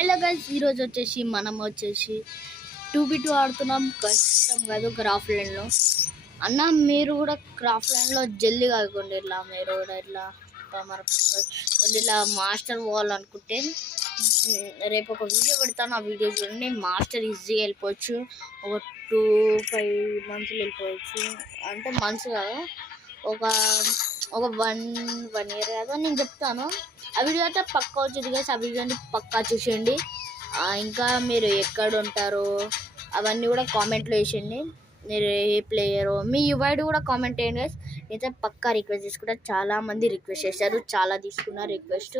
Hello guys, ఈరోజు వచ్చేసి మనం వచ్చేసి 2v2 ఆడుతున్నాం. కష్టం కాదు క్రాఫ్ట్ ల్యాండ్లో. అన్న మీరు కూడా క్రాఫ్ట్ ల్యాండ్లో జల్దీ కాకుండా ఇట్లా మీరు కూడా ఇట్లా ఇలా మాస్టర్ పోవాలనుకుంటే రేపు ఒక వీడియో పెడతాను. ఆ వీడియో చూడండి. మాస్టర్ ఈజీగా వెళ్ళిపోవచ్చు. ఒక 2-5 మంత్స్లో వెళ్ళిపోవచ్చు. అంటే మంత్స్ కాదు, ఒక 1 ఇయర్ కాదు నేను చెప్తాను. ఆ వీడియో అయితే పక్కా వచ్చింది కదా, ఆ వీడియోని పక్కా చూసేయండి. ఇంకా మీరు ఎక్కడ ఉంటారో అవన్నీ కూడా కామెంట్లో వేసేయండి. మీరు ఏ ప్లేయరో మీ యువైడ్ కూడా కామెంట్ చేయండి గైస్. అయితే పక్కా రిక్వెస్ట్ తీసుకుంటా. చాలామంది రిక్వెస్ట్ చేశారు, చాలా తీసుకున్నారు రిక్వెస్ట్.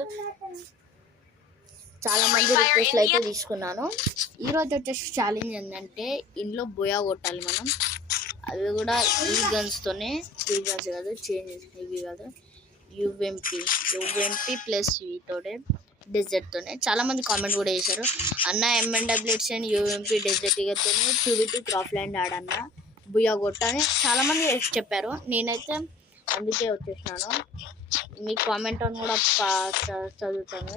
చాలామంది రిక్వెస్ట్లు అయితే తీసుకున్నాను. ఈరోజు వచ్చేసి ఛాలెంజ్ ఏంటంటే ఇంట్లో బోయా కొట్టాలి మనం. అవి కూడా ఈ గన్స్తోనే, ఈ గన్స్ కాదు, చేంజ్ ఇవి కాదు, యుఎంపి ప్లస్ ఇవితోనే డెజర్ట్తోనే. చాలామంది కామెంట్ కూడా చేశారు, అన్న ఎంఎన్డబ్ల్యూఎస్ అండ్ యుఎంపి డెజర్ట్ ఇగతోనే 2v2 క్రాఫ్ట్ ల్యాండ్ ఆడన్న బుయా కొట్ట అని చాలామంది చెప్పారు. నేనైతే అందుకే వచ్చేసినాను. మీ కామెంట్ అని కూడా చదువుతాను.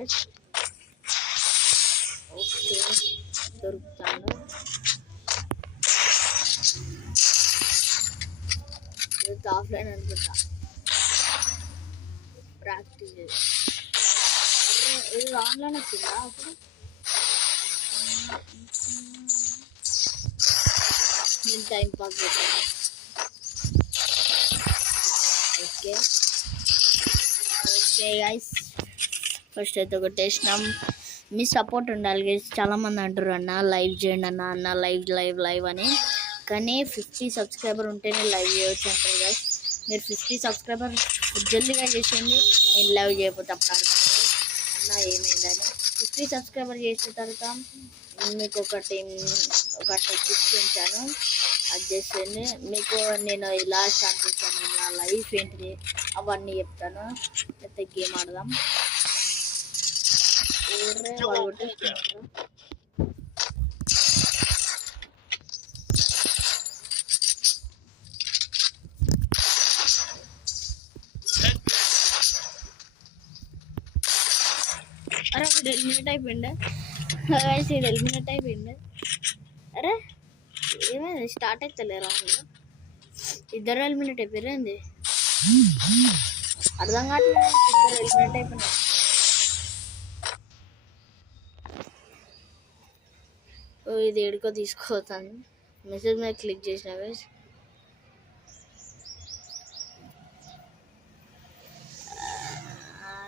ఓకే, దొరుకుతాను. ఆఫ్లైన్ అనుకుంటా, ప్రాక్టీస్ ఇది ఆన్లైన్ వచ్చిందా అప్పుడు? నేను టైం పాస్ చేస్తాను. ఓకే ఓకే గైస్, ఫస్ట్ అయితే కొట్టేసినాం. మీ సపోర్ట్ ఉండాలి గైస్. చాలామంది అంటారు అన్న లైవ్ చేయండి అన్న లైవ్ అని. కానీ 50 సబ్స్క్రైబర్ ఉంటేనే లైవ్ చేయవచ్చు అంటారు గైస్. మీరు 50 సబ్స్క్రైబర్ జల్దీగా చేసేయండి. నేను లైవ్ చేయకపోతే అప్పుడు అడగండి అన్న ఏమైందని. 50 సబ్స్క్రైబర్ చేసిన తర్వాత మీకు ఒక టిప్స్ ఇచ్చాను, అది చేసేయండి. మీకు నేను ఇలా స్టార్ట్ చేశాను, నా లైఫ్ ఏంటిది అవన్నీ చెప్తాను. అయితే గేమ్ ఆడదాం. వాళ్ళు కొట్టేస్తున్నారు. అరే ఇది ఎలిమినేట్ అయిపోయింది. ఇది ఎలిమినేట్ అయిపోయింది. అరే ఏమైంది, స్టార్ట్ అవుతలే రౌండ్. ఇద్దరు ఎలిమినేట్ అయిపోయారు. ఏంది అర్థం కావట్లేదు. ఇద్దరు ఎలిమినేట్ అయిపోయినారు. ఇది ఎడుకో తీసుకోతాను. మెసేజ్ మీద క్లిక్ చేసిన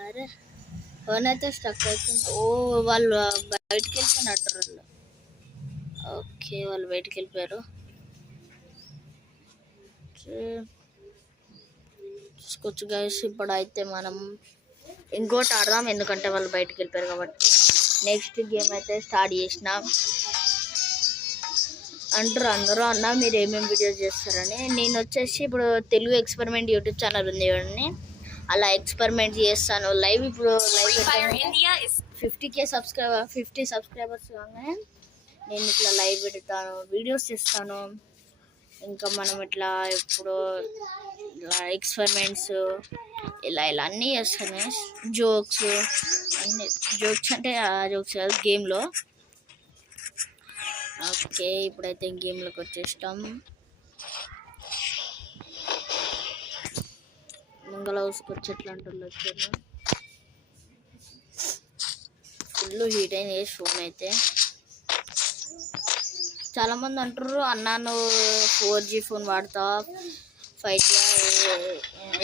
అరే ఫోన్ అయితే స్టక్ అవుతుంది. వాళ్ళు బయటికి వెళ్ళిపోయినట్టు. ఓకే, వాళ్ళు బయటికి వెళ్ళిపోయారు. చూసుకోవచ్చు గైస్. ఇప్పుడు అయితే మనం ఇంకోటి ఆడదాం, ఎందుకంటే వాళ్ళు బయటికి వెళ్ళిపోయారు కాబట్టి. నెక్స్ట్ గేమ్ అయితే స్టార్ట్ చేసిన. అంటారు అందరూ అన్న మీరు ఏమేమి వీడియోస్ చేస్తారని. నేను వచ్చేసి ఇప్పుడు తెలుగు ఎక్స్పెరిమెంట్ యూట్యూబ్ ఛానల్ ఉంది చూడండి, అలా ఎక్స్పెరిమెంట్ చేస్తాను. లైవ్ ఇప్పుడు లైవ్ 50 సబ్స్క్రైబర్స్ కాగానే నేను ఇట్లా లైవ్ పెడతాను, వీడియోస్ చేస్తాను. ఇంకా మనం ఇట్లా ఇప్పుడు ఇలా ఎక్స్పెరిమెంట్స్ ఇలా అన్నీ చేస్తాను. జోక్స్ అన్నీ, జోక్స్ అంటే ఆ జోక్స్ కాదు, గేమ్లో. ఓకే, ఇప్పుడైతే గేమ్లోకి వచ్చేస్తాం. మంగళ హౌస్కి వచ్చేట్లు అంటున్నారు. వచ్చారు, ఫుల్ హీట్ అయింది ఫోన్ అయితే. చాలామంది అంటారు అన్న నువ్వు 4G ఫోన్ వాడతావా, 5G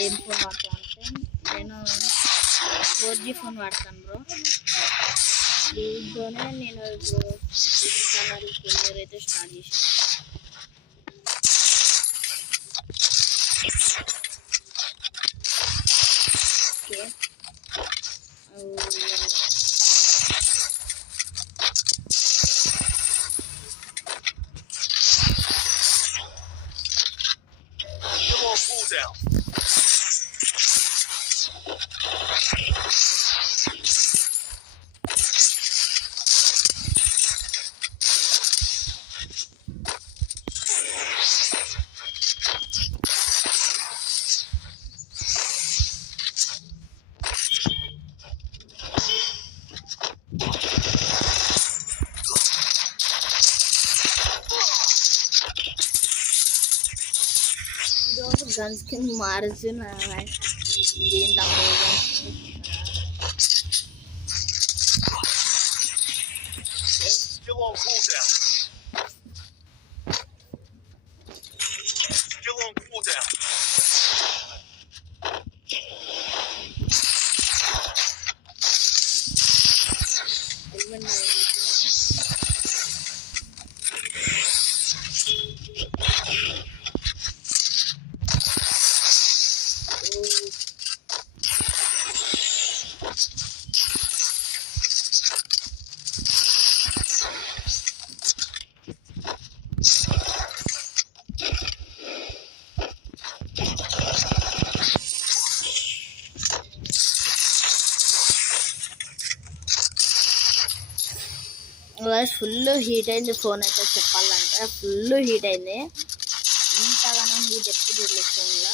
ఏం ఫోన్ వాడతావు అంటే, నేను 4G ఫోన్ వాడతాను బ్రో. దీంతోనే నేను ఇప్పుడు ఛానల్ కెరియర్ అయితే స్టార్ట్ చేశాను. ఓకే, గన్ స్కిన్ మారుతున్నా దీని తక్కువ Still on cooldown. Still on cooldown. Full heat అయింది ఫోన్ అయితే చెప్పాలంటే ఫుల్ హీట్ అయింది ఇంతగానో హీట్ ఎప్పుడు చూడలేదు ఫోన్లో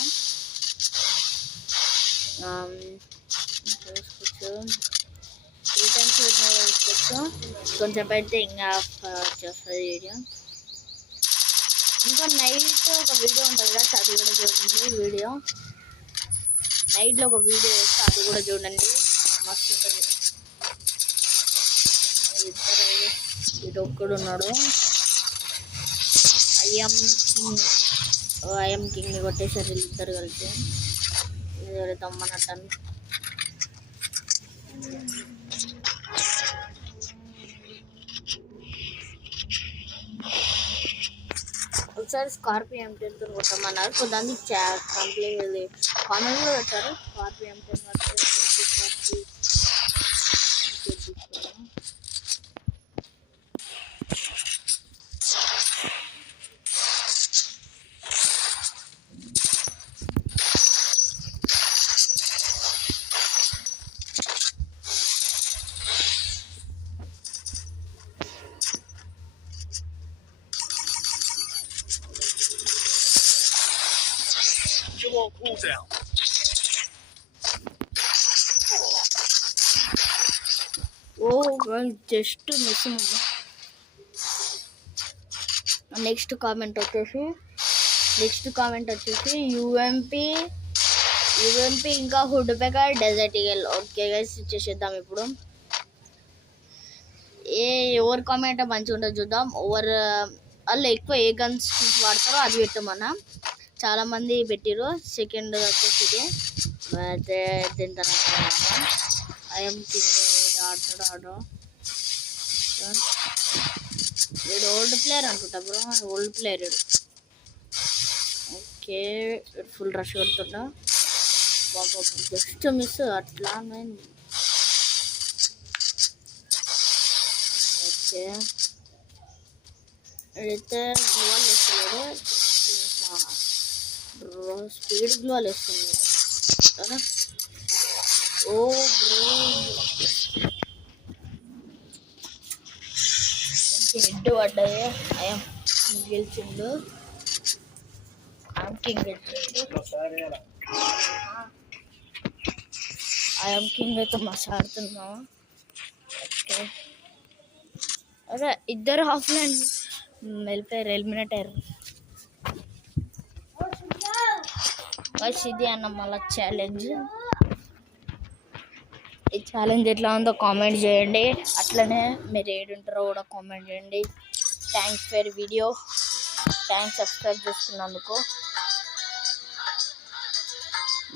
చూసుకోవచ్చు ఏ టైం చూసుకోవచ్చు కొంచెం అయితే ఇంకా చేస్తుంది వీడియో ఇంకా నైట్ ఒక వీడియో ఉంటుంది కదా అది కూడా చూడండి వీడియో నైట్లో ఒక వీడియో వేస్తే అది కూడా చూడండి మస్తు ఉంటుంది ఇటు ఒక్కడు ఉన్నాడు ఐఎమ్ కింగ్ కొట్టేసారు ఇద్దరు కలిసి ఇది తమ్మనట్టని ఒకసారి స్కార్పియో M10 కొట్టమన్నారు కొంతమంది కంప్లైంట్ కామెంట్ కూడా పెట్టారు Scorpio M10 Still on cooldown. Just miss next comment వచ్చేసి యూఎంపీ ఇంకా హుడ్ పేకర్ డెజర్ట్ ఈగల్ ఓకే గైస్ ఇచ్చేసేద్దాం ఇప్పుడు ఎవరి కామెంట్ మంచిగా ఉంటుంది చూద్దాం వాళ్ళు ఎక్కువ ఏ గన్స్ వాడతారో అది పెట్టమన్నా చాలామంది పెట్టిరు సెకండ్ వచ్చేసి ఇది దీని తర్వాత ఐఎమ్ కింగ్ ఆడతాడు వీడు ఓల్డ్ ప్లేయర్ అనుకుంటా bro old player okay full rush కొడుతుంటా బాబా జస్ట్ మిస్ అట్లా ఓకే అయితే గ్లోవల్ వేస్తలేడు స్పీడ్ గ్లోవల్ వేస్తున్నాడు ఓ బ్రో హెడ్ పడ్డది ఐఎమ్ గెలిచిండు ఐఎమ్ కింగ్ అయితే మస్తు ఆడుతున్నాం ఓకే అదే ఇద్దరు హాఫ్ లైన్ వెళ్ళిపోయారు ఎలిమినేట్ అయ్యారు ఇది అన్న మళ్ళీ ఛాలెంజ్ ఈ ఛాలెంజ్ ఎట్లా ఉందో కామెంట్ చేయండి అట్లనే మీరు ఏడుంటారో కూడా కామెంట్ చేయండి thanks for video thanks subscribe చేసుకున్నందుకు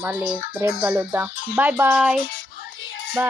మళ్ళీ రేపు కలుద్దాం బాయ్